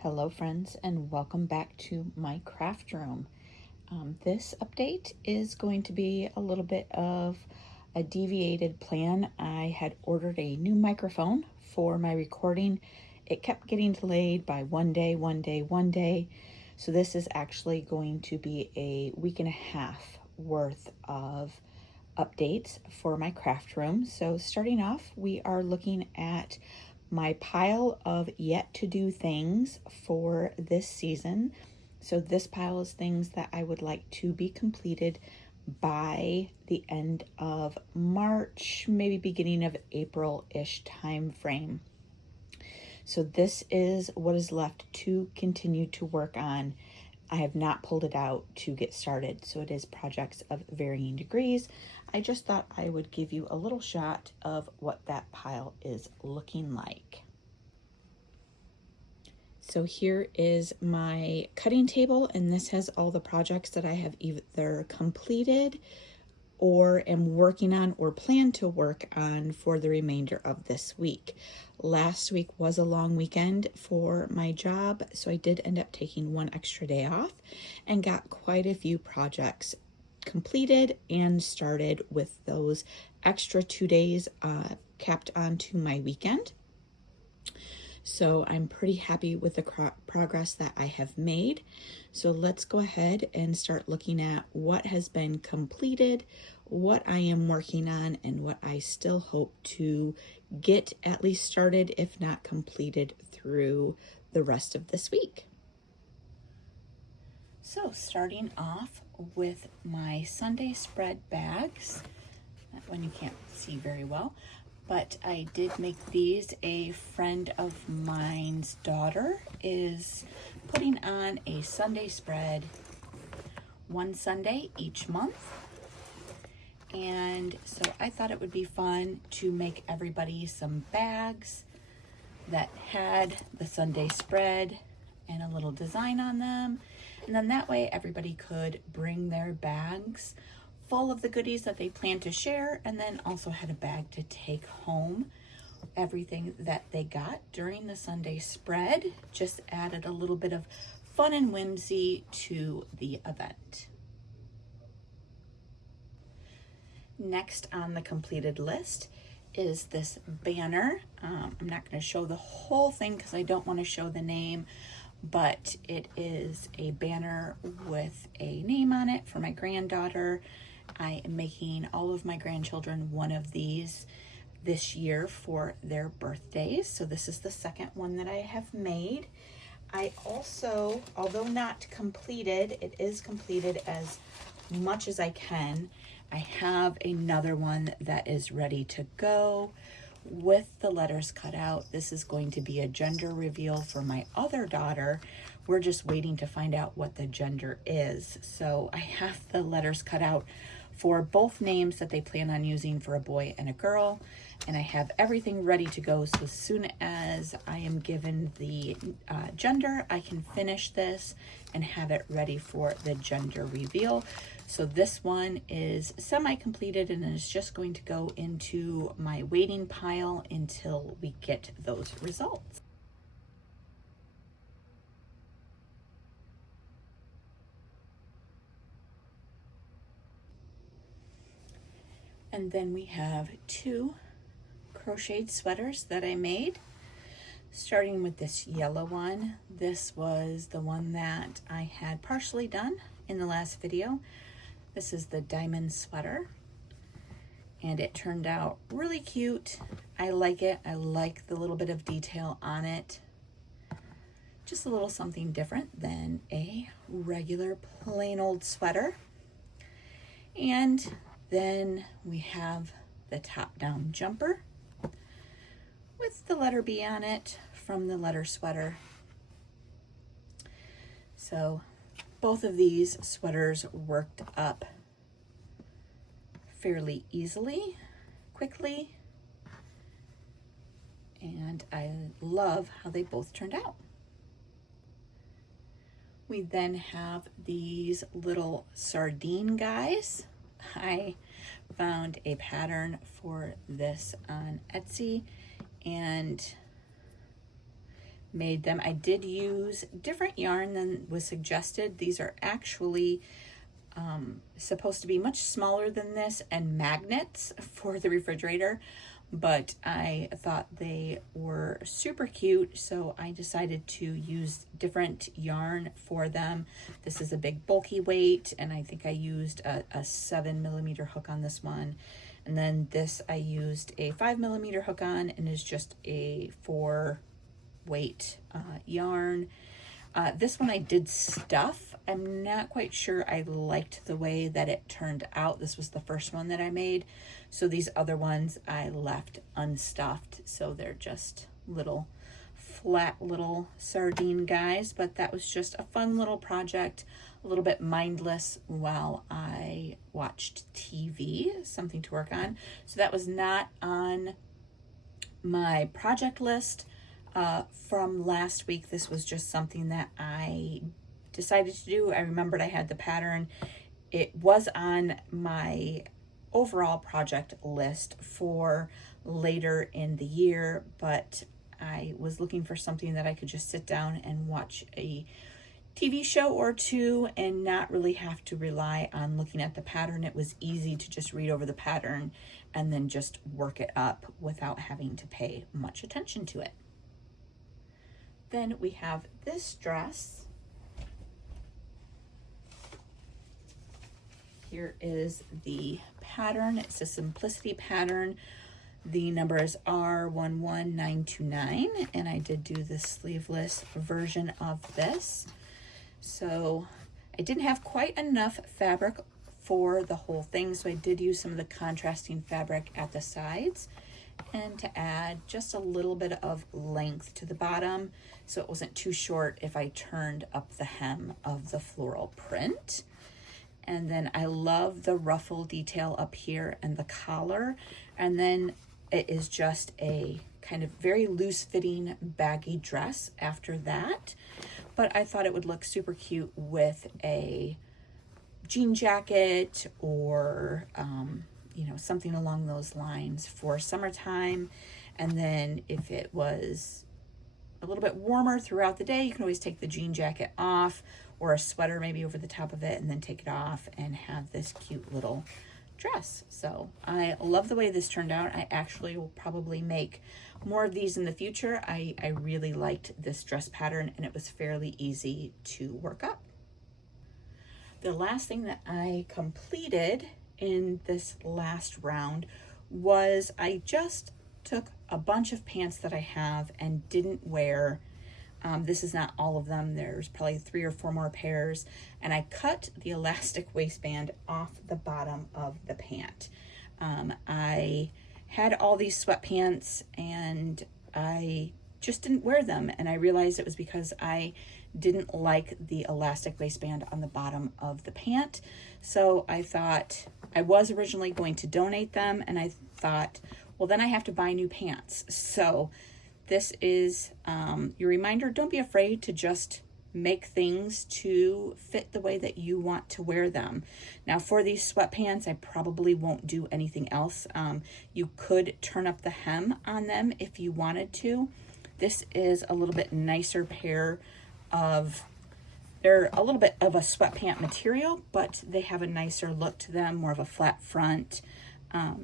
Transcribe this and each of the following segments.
Hello friends, and welcome back to my craft room. This update is going to be a little bit of a deviated plan. I had ordered a new microphone for my recording. It kept getting delayed by one day. So this is actually going to be a week and a half worth of updates for my craft room. So starting off, we are looking at my pile of yet to do things for this season. So this pile is things that I would like to be completed by the end of March, maybe beginning of April-ish time frame. So this is what is left to continue to work on. I have not pulled it out to get started, so it is projects of varying degrees. I just thought I would give you a little shot of what that pile is looking like. So here is my cutting table, and this has all the projects that I have either completed or am working on or plan to work on for the remainder of this week. Last week was a long weekend for my job, so I did end up taking one extra day off and got quite a few projects completed and started with those extra 2 days capped onto my weekend. So I'm pretty happy with the progress that I have made. So let's go ahead and start looking at what has been completed, what I am working on, and what I still hope to get at least started, if not completed, through the rest of this week. So starting off with my Sunday spread bags. That one you can't see very well, but I did make these. A friend of mine's daughter is putting on a Sunday spread one Sunday each month. And so I thought it would be fun to make everybody some bags that had the Sunday spread and a little design on them. And then that way everybody could bring their bags full of the goodies that they plan to share, and then also had a bag to take home. Everything that they got during the Sunday spread just added a little bit of fun and whimsy to the event. Next on the completed list is this banner. I'm not going to show the whole thing because I don't want to show the name, but it is a banner with a name on it for my granddaughter. I am making all of my grandchildren one of these this year for their birthdays. So this is the second one that I have made. I also, although not completed, it is completed as much as I can. I have another one that is ready to go with the letters cut out. This is going to be a gender reveal for my other daughter. We're just waiting to find out what the gender is. So I have the letters cut out for both names that they plan on using for a boy and a girl. And I have everything ready to go. So as soon as I am given the gender, I can finish this and have it ready for the gender reveal. So this one is semi-completed and is just going to go into my waiting pile until we get those results. And then we have two crocheted sweaters that I made, starting with this yellow one. This was the one that I had partially done in the last video. This is the diamond sweater, and it turned out really cute. I like it. I like the little bit of detail on it. Just a little something different than a regular plain old sweater. And then we have the top-down jumper with the letter B on it from the letter sweater. So both of these sweaters worked up fairly easily, quickly, and I love how they both turned out. We then have these little sardine guys. I found a pattern for this on Etsy and made them. I did use different yarn than was suggested. These are actually supposed to be much smaller than this and magnets for the refrigerator, but I thought they were super cute, so I decided to use different yarn for them. This is a big bulky weight, and I think I used a 7mm hook on this one. And then this I used a 5mm hook on, and is just a 4 weight yarn. This one I did stuff. I'm not quite sure I liked the way that it turned out. This was the first one that I made. So these other ones I left unstuffed. So they're just little flat little sardine guys. But that was just a fun little project, a little bit mindless while I watched TV, something to work on. So that was not on my project list from last week. This was just something that I decided to do. I remembered I had the pattern. It was on my overall project list for later in the year, but I was looking for something that I could just sit down and watch a TV show or two and not really have to rely on looking at the pattern. It was easy to just read over the pattern and then just work it up without having to pay much attention to it. Then we have this dress. Here is the pattern. It's a simplicity pattern. The number is R11929, and I did do the sleeveless version of this. So I didn't have quite enough fabric for the whole thing, so I did use some of the contrasting fabric at the sides and to add just a little bit of length to the bottom so it wasn't too short if I turned up the hem of the floral print. And then I love the ruffle detail up here and the collar. And then it is just a kind of very loose fitting baggy dress after that. But I thought it would look super cute with a jean jacket or, you know, something along those lines for summertime. And then if it was a little bit warmer throughout the day, you can always take the jean jacket off or a sweater maybe over the top of it and then take it off and have this cute little dress. So I love the way this turned out. I actually will probably make more of these in the future. I really liked this dress pattern and it was fairly easy to work up. The last thing that I completed in this last round was I just took a bunch of pants that I have and didn't wear. This is not all of them. There's probably 3 or 4 more pairs. And I cut the elastic waistband off the bottom of the pant. I had all these sweatpants and I just didn't wear them. And I realized it was because I didn't like the elastic waistband on the bottom of the pant. So I thought, I was originally going to donate them, and I thought, well, then I have to buy new pants. So this is your reminder. Don't be afraid to just make things to fit the way that you want to wear them. Now for these sweatpants, I probably won't do anything else. You could turn up the hem on them if you wanted to. This is a little bit nicer pair of, they're a little bit of a sweatpant material, but they have a nicer look to them, more of a flat front.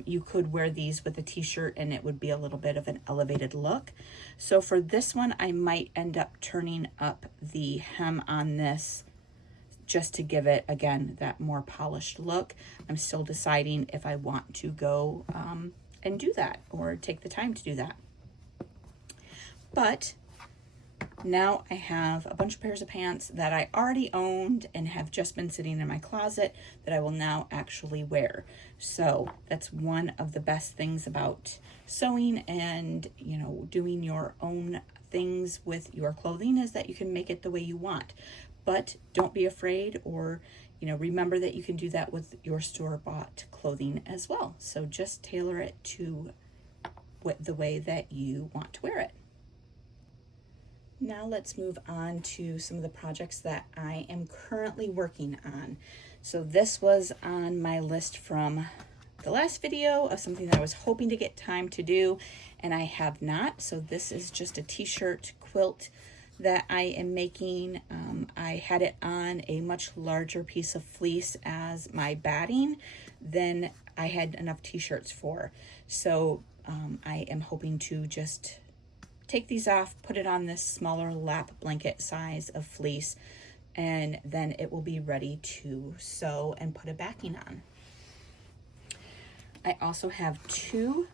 You could wear these with a t-shirt and it would be a little bit of an elevated look. So for this one, I might end up turning up the hem on this just to give it, again, that more polished look. I'm still deciding if I want to go and do that or take the time to do that. But now I have a bunch of pairs of pants that I already owned and have just been sitting in my closet that I will now actually wear. So that's one of the best things about sewing and, you know, doing your own things with your clothing is that you can make it the way you want. But don't be afraid, or, you know, remember that you can do that with your store-bought clothing as well. So just tailor it to the way that you want to wear it. Now let's move on to some of the projects that I am currently working on. So this was on my list from the last video of something that I was hoping to get time to do, and I have not. So this is just a t-shirt quilt that I am making. I had it on a much larger piece of fleece as my batting than I had enough t-shirts for. So I am hoping to just take these off, put it on this smaller lap blanket size of fleece, and then it will be ready to sew and put a backing on. I also have 2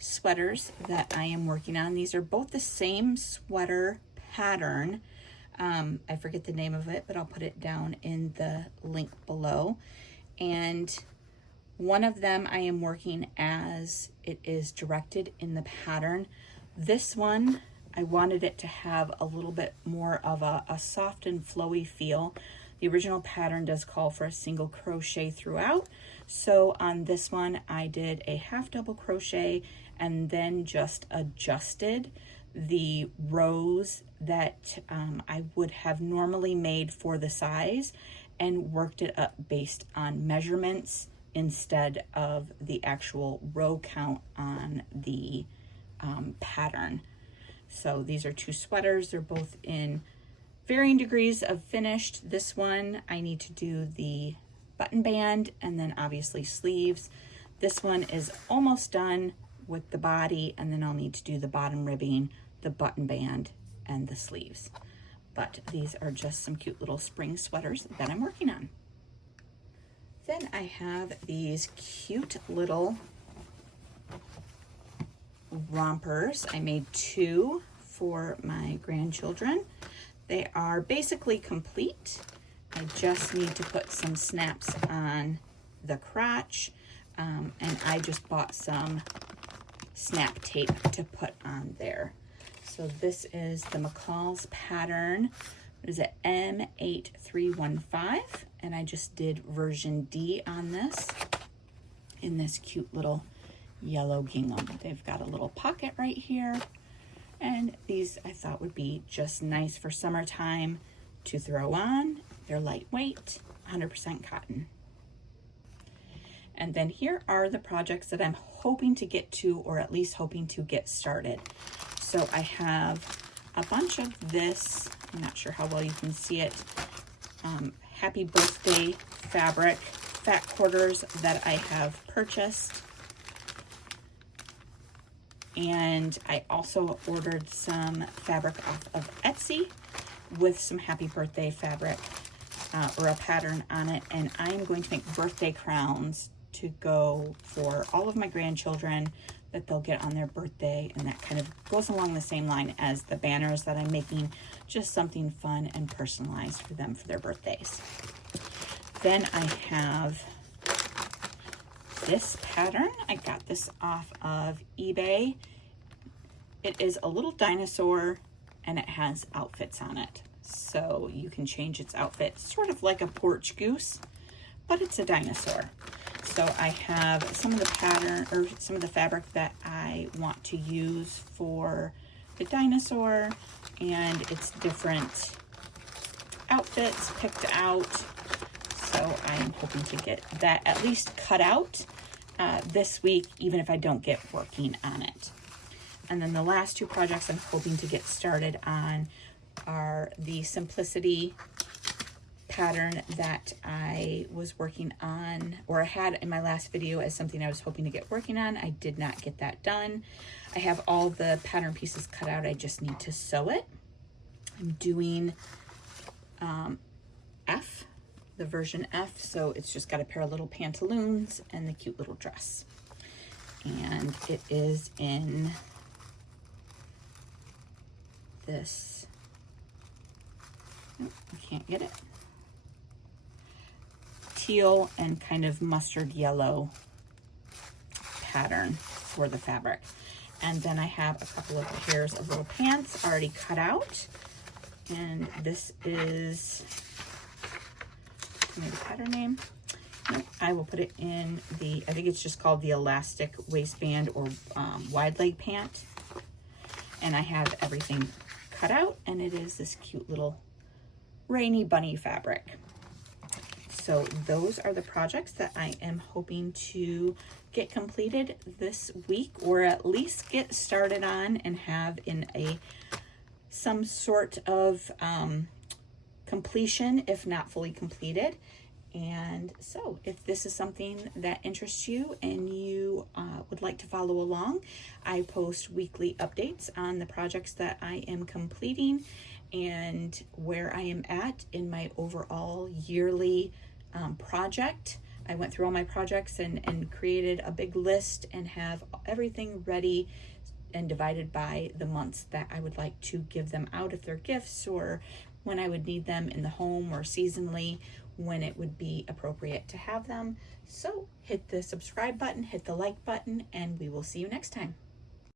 sweaters that I am working on. These are both the same sweater pattern. I forget the name of it, but I'll put it down in the link below. And one of them I am working as it is directed in the pattern. This one, I wanted it to have a little bit more of a soft and flowy feel. The original pattern does call for a single crochet throughout. So on this one, I did a half double crochet and then just adjusted the rows that I would have normally made for the size and worked it up based on measurements instead of the actual row count on the pattern. So these are 2 sweaters. They're both in varying degrees of finished. This one, I need to do the button band and then obviously sleeves. This one is almost done with the body, and then I'll need to do the bottom ribbing, the button band, and the sleeves. But these are just some cute little spring sweaters that I'm working on. Then I have these cute little rompers. I made 2 for my grandchildren. They are basically complete. I just need to put some snaps on the crotch, and I just bought some snap tape to put on there. So this is the McCalls pattern. What is it, M8315, and I just did version D on this in this cute little yellow gingham. They've got a little pocket right here, and these I thought would be just nice for summertime to throw on. They're lightweight, 100% cotton. And then here are the projects that I'm hoping to get to, or at least hoping to get started. So I have a bunch of this, I'm not sure how well you can see it, happy birthday fabric, fat quarters that I have purchased. And I also ordered some fabric off of Etsy with some happy birthday fabric or a pattern on it. And I'm going to make birthday crowns to go for all of my grandchildren that they'll get on their birthday. And that kind of goes along the same line as the banners that I'm making, just something fun and personalized for them for their birthdays. Then I have this pattern. I got this off of eBay. It is a little dinosaur and it has outfits on it. So you can change its outfit, sort of like a porch goose, but it's a dinosaur. So I have some of the pattern, or some of the fabric that I want to use for the dinosaur, and it's different outfits picked out. So I'm hoping to get that at least cut out this week, even if I don't get working on it. And then the last 2 projects I'm hoping to get started on are the Simplicity pattern that I was working on, or I had in my last video as something I was hoping to get working on. I did not get that done. I have all the pattern pieces cut out. I just need to sew it. I'm doing F, the version F, so it's just got a pair of little pantaloons and the cute little dress. And it is in this, oh, I can't get it, teal and kind of mustard yellow pattern for the fabric. And then I have a couple of pairs of little pants already cut out, and this is maybe the pattern name. Nope, I will put it in the, I think it's just called the elastic waistband or wide leg pant. And I have everything cut out, and it is this cute little rainy bunny fabric. So those are the projects that I am hoping to get completed this week, or at least get started on and have in some sort of completion, if not fully completed. And so if this is something that interests you and you would like to follow along, I post weekly updates on the projects that I am completing and where I am at in my overall yearly project. I went through all my projects and created a big list and have everything ready and divided by the months that I would like to give them out if they're gifts, or when I would need them in the home, or seasonally when it would be appropriate to have them. So hit the subscribe button, hit the like button, and we will see you next time.